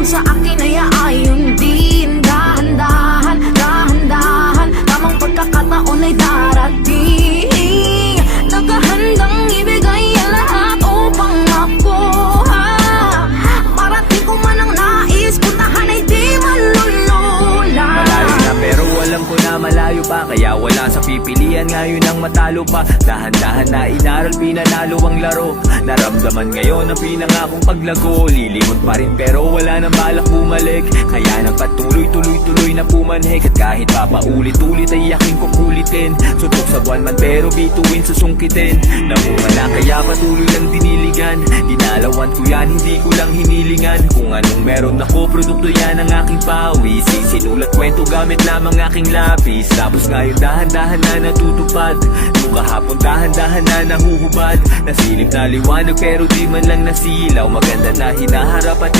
kung sa akin ay aayon din. Dahan-dahan, dahan-dahan, tamang pagkakataon ay darating. Nakahandang ibigay ang lahat upang makuha. Parating ko man ang nais, puntahan ay di malulula. Malayo na pero alam ko na malayo pa, kaya wala sa pipilian ngayon ang matalo pa. Dahan-dahan na inaral, pinanalo ang laro. Naramdaman ngayon ang pinangakong paglago. Lilingon pa rin pero wala nang balak bumalik, kaya nagpatuloy, tuloy-tuloy na pumanhik. At kahit papaulit-ulit ay aking kukulitin. Suntok sa buwan man pero bituin susungkitin. Namunga na kaya patuloy lang diniligan. Dinalawan ko yan, hindi ko lang hinilingan. Kung anong meron ako, produkto yan ang aking pawis. Sinulat kwento gamit lamang aking lapis. Tapos ngayon dahan-dahan na natutupad. Nung kahapon dahan-dahan na nahuhubad. Nasilip na liwanag pero di man lang nasilaw. Maganda na hinaharap at